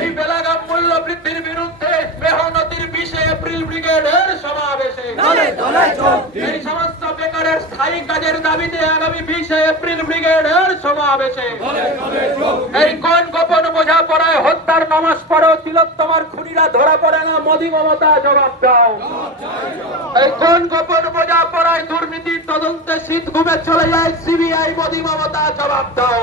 এই বেলাগাম মূল্য বৃদ্ধির বিরুদ্ধে মেহনতির 20 এপ্রিল ব্রিগেডের সমাবেশে এই সমস্ত বেকারের স্থায়ী কাজের দাবিতে আগামী 20 এপ্রিল ব্রিগেডের সমাবেশে এই কোন গোপন বোঝাপড়ায় হত্যার নামাজ পড়ো তিলোত্তমার খুনিরা ধরা পড়ে না, মোদি মমতা জবাব দাও। এই কোন গোপন বোঝাপড়ায় দুর্নীতির তদন্তে শীত ঘুমে চলে যায় সিবিআই, মোদি মমতা জবাব দাও।